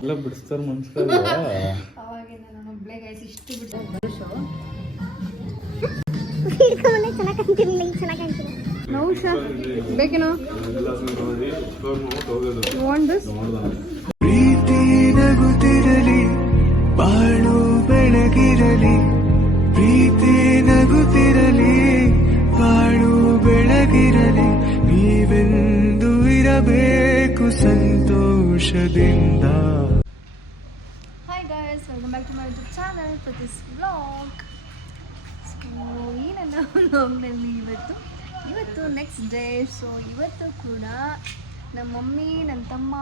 ಎಲ್ಲ ಬಿಡಿಸ್ತಾರ ಅವಾಗಿಂದ ನಾನು ಒಬ್ಳೆ ಗೈಸ್ ಇಷ್ಟು ಸರ್ ಬೇಕೇನೋ? ವಾಂಟ್ ದಿಸ್ ಪ್ರೀತಿ ನಗುತ್ತಿರಲಿ ಬಾಳು ಬೆಳಗಿರಲಿ ಪ್ರೀತಿ ನಗುತ್ತಿರಲಿ ಬಾಳು ಬೆಳಗಿರಲಿ ನೀವೆಂದು ಇರಬೇಕು. ಸಂತೋಷದಿಂದ. Hi guys welcome back to my YouTube channel for this vlog so ಈ ನನ್ನ ಇವತ್ತು? ಇವತ್ತು ನೆಕ್ಸ್ಟ್ ಡೇ ಸೊ ಇವತ್ತು ಕೂಡ ನಮ್ಮ ಮಮ್ಮಿ ನನ್ನ ತಮ್ಮ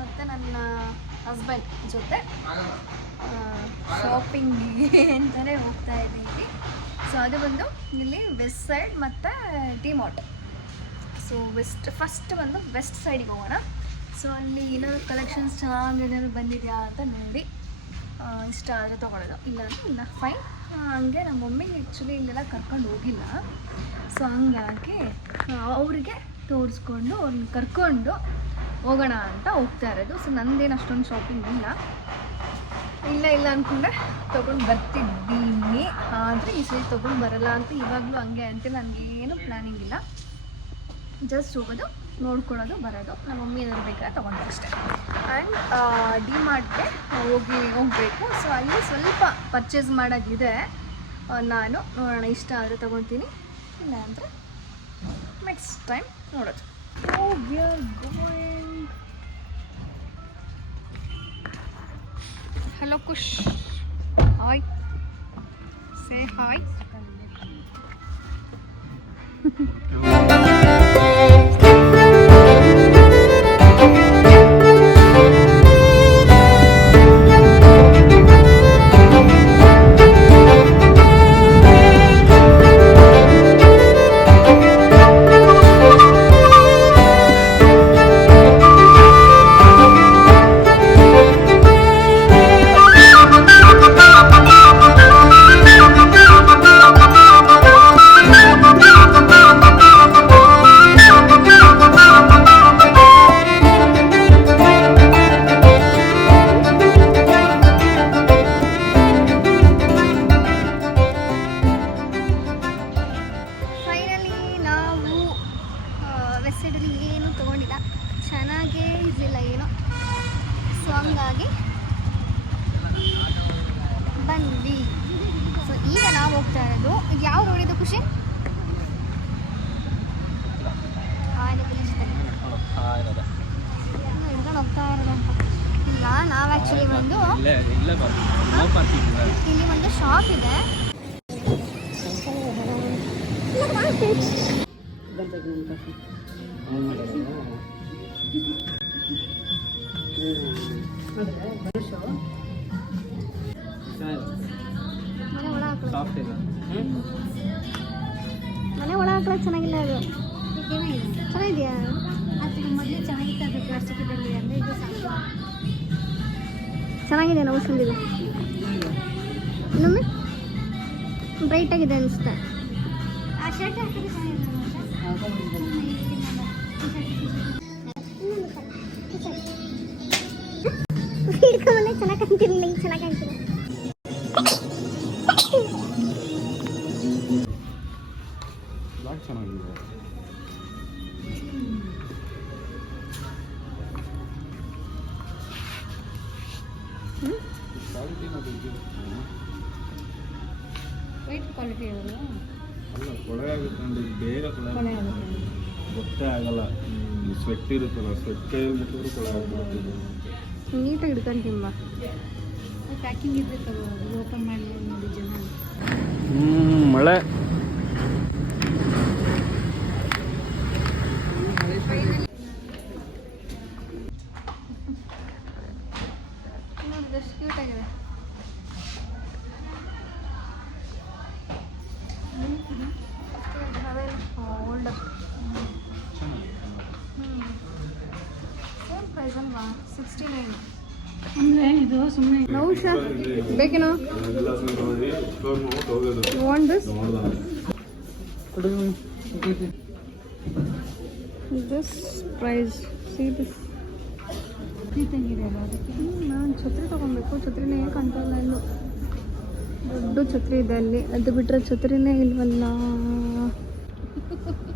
ಮತ್ತು ನನ್ನ ಹಸ್ಬೆಂಡ್ ಜೊತೆ ಶಾಪಿಂಗಿಗೆ ಅಂತಲೇ ಹೋಗ್ತಾ ಇದ್ದೀವಿ. ಸೊ ಅದು ಬಂದು ಇಲ್ಲಿ ವೆಸ್ಟ್ ಸೈಡ್ ಮತ್ತು ಡಿಮಾರ್ಟ್ ಸೊ ವೆಸ್ಟ್ ಫಸ್ಟ್ ಬಂದು ವೆಸ್ಟ್ ಸೈಡಿಗೆ ಹೋಗೋಣ. ಸೊ ಅಲ್ಲಿ ಏನಾದ್ರು ಕಲೆಕ್ಷನ್ಸ್ ಚೆನ್ನಾಗಿ ಏನಾದ್ರು ಬಂದಿದೆಯಾ ಅಂತ ನೋಡಿ. ಇಷ್ಟ ಆದರೆ ತೊಗೊಳ್ಳೋದು. ಇಲ್ಲ ಅಂದರೆ ಇಲ್ಲ ಫೈನ್ ಹಂಗೆ ನಮ್ಮ ಮಮ್ಮಿ ಆ್ಯಕ್ಚುಲಿ ಇಲ್ಲೆಲ್ಲ ಕರ್ಕೊಂಡು ಹೋಗಿಲ್ಲ. ಸೊ ಹಂಗಾಗಿ ಅವರಿಗೆ ತೋರಿಸ್ಕೊಂಡು ಅವ್ರನ್ನ ಕರ್ಕೊಂಡು ಹೋಗೋಣ ಅಂತ ಹೋಗ್ತಾ ಇರೋದು. ಸೊ ನಂದೇನು ಅಷ್ಟೊಂದು ಶಾಪಿಂಗ್ ಇಲ್ಲ. ಇಲ್ಲ ಇಲ್ಲ ಅಂದ್ಕೊಂಡೆ ತೊಗೊಂಡು ಬರ್ತಿದ್ದೀನಿ. ಆದರೆ ಈ ಸರಿ ತೊಗೊಂಡು ಬರಲ್ಲ ಅಂತ ಇವಾಗಲೂ ಹಂಗೆ ಅಂತ. ನನಗೇನು ಪ್ಲ್ಯಾನಿಂಗ್ ಇಲ್ಲ. ಜಸ್ಟ್ ಹೋಗೋದು. ನೋಡ್ಕೊಳ್ಳೋದು, ಬರೋದು. ನಮ್ಮ ಮಮ್ಮಿ ಏನಾದ್ರು ಬೇಕಾದ್ರೆ ತೊಗೊಂಡು ಅಷ್ಟೇ ಆ್ಯಂಡ್ ಡಿ ಮಾರ್ಟ್ಗೆ ಹೋಗಿ ಹೋಗಬೇಕು. ಸೊ ಅಲ್ಲಿ ಸ್ವಲ್ಪ ಪರ್ಚೇಸ್ ಮಾಡೋದಿದೆ. ನಾನು ನೋಡೋಣ, ಇಷ್ಟ ಆದರೆ ತೊಗೊತೀನಿ. ಇಲ್ಲ ಅಂದರೆ ನೆಕ್ಸ್ಟ್ ಟೈಮ್ ನೋಡೋದು hello Khush hi say hi. ಚೆನ್ನಾಗೇ ಇದಿಲ್ಲ ಏನೋ. ಸೊ ಹಂಗಾಗಿ ಬಂದ್ವಿ. ಸೊ ಈಗ ನಾವು ಹೋಗ್ತಾ ಇರೋದು ಇದು ಯಾವ ರೋಡ್ ಇದು ಖುಷಿ? ಹಿಡ್ಕೊಂಡು ಹೋಗ್ತಾ ಇರೋದಂತ ಇಲ್ಲ ನಾವು ಆ್ಯಕ್ಚುಲಿ ಇಲ್ಲಿ ಒಂದು ಶಾಪ್ ಇದೆ. ಒಳ ಹಾಕಲ್ಲ ಮನೆ ಒಳ ಹಾಕಲ್ಲ ಚೆನ್ನಾಗಿಲ್ಲ ಅದು. ಚೆನ್ನಾಗಿದೆಯಾ ಮೊದಲು ಚೆನ್ನಾಗಿತ್ತು ಅದು ಇದು ಚೆನ್ನಾಗಿದೆ ನಾವು ಸುಂದಿದೆ ಇನ್ನೊಮ್ಮೆ? ಬ್ರೈಟ್ ಆಗಿದೆ ಅನಿಸುತ್ತೆ. ಆ ಶರ್ಟ್ ಹಾಕಿದ್ರೆ ಹಿಡ್ಕೊಂಬಂದ್ರೆ ಚೆನ್ನಾಗಿ ಕಾಣ್ತಿರ್ಲಿಲ್ಲ ಹಿಂಗೆ ಚೆನ್ನಾಗಿ ಕಾಣ್ತಿಲ್ಲ ಬ್ಲಾಕ್ ಚೆನ್ನಾಗಿದೆ ಕ್ವಾಲಿಟಿ ವೈಟ್ ಕ್ವಾಲಿಟಿ ಇರೋದು ಅಲ್ಲ ಕೊಳೆ ಆಗುತ್ತೆ ಅಂದ್ರೆ ಈಗ ಬೇಗ ಕೊಳೆ ಆಗುತ್ತೆ. ಗೊತ್ತೇ ಆಗಲ್ಲ. ಸ್ವೆಟ್ ಇರುತ್ತಲ್ಲ ಸ್ವೆಟ್ ಕೈಯಲ್ಲಿ ಮುಟ್ಟಿದ್ರು ಕೊಳ ಆಗ್ಬಿಡುತ್ತೆ. ನೀಟಾಗಿ ಹಿಡ್ಕೊಂತೀನಿ ಬಾ ಪ್ಯಾಕಿಂಗ್ ಇದ್ರೆ ತಗೋ ಓಪನ್ ಮಾಡಿ ನೋಡಿ ಜನ. ಮಳೆ. ನೋಡಿ ಎಷ್ಟು ಕ್ಯೂಟ್ ಆಗಿದೆ. ಪ್ರೈಸ್ ಸಿಕ್ಸ್ಟಿ ನೈನ್ ಅಂದರೆ ಇದು ಸುಮ್ಮನೆ ನೌಶ ಬೇಕೇನೋ? ವಾಂಟ್ ದಿಸ್ ಪ್ರೈಸ್ ಸೀ ತಂಗಿರಲ್ಲ ಅದಕ್ಕೆ? ನಾನು ಛತ್ರಿ ತೊಗೊಬೇಕು. ಛತ್ರಿನೇ ಕಾಣ್ತಾ ಇಲ್ಲ ದೊಡ್ಡ ಛತ್ರಿ ಇದೆ ಅಲ್ಲಿ. ಅದು ಬಿಟ್ಟರೆ ಛತ್ರಿನೇ ಇಲ್ವಲ್ಲ?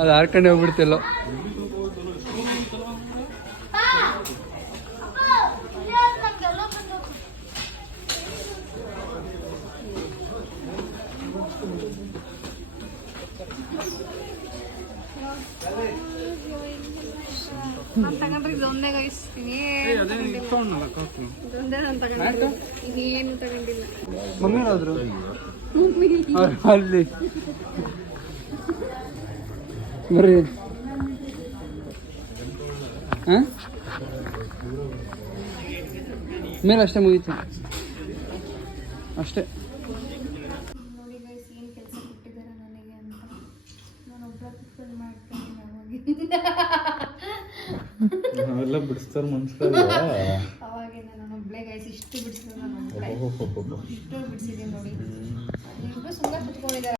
ಅದು ಹಾರ್ಕೊಂಡೆ ಹೋಗ್ಬಿಡ್ತಿಲ್ಲ. ನಾನು ತಗೊಂಡ್ರೆ ಇದೊಂದೇ ಗೈಸ್ತೀನಿ ಇದೊಂದೇ ನಾನು ತಗೊಂಡಿಲ್ಲ ಇನ್ನೇನು ತಗೊಂಡಿಲ್ಲ. ಮಮ್ಮಿ. ಹೋದ್ರು ಅಲ್ಲಿ ಬರ್ರಿ ಮೇಲೆ ಅಷ್ಟೇ ಮುಗೀತು. ಅಷ್ಟೇ. ನೋಡಿ ಗೈಸ್ ಏನು ಕೆಲಸ ಕೊಟ್ಟಿದ್ದಾರೆ ನನಗೆ ಅಂತ. ನಾನು ಒಬ್ಬ ಮಾಡ್ತೀನಿ ನಾವೆಲ್ಲ ಬಿಡಿಸ್ತಾರೆ ಮನ್ಸ್ಕಲ್ವಾ ಅವಾಗಿಂದ ನಾನು ಒಬ್ಳೆ ಗೈಸ್ ಇಷ್ಟು ಬಿಡಿಸಿದ್ರು ನಾನು ಇಷ್ಟು ಬಿಡಿಸಿದ್ದೀನಿ ನೋಡಿ. ಇಬ್ಬರು ಸುಮ್ಮನೆ ಕುತ್ಕೊಂಡಿದ್ದಾರೆ.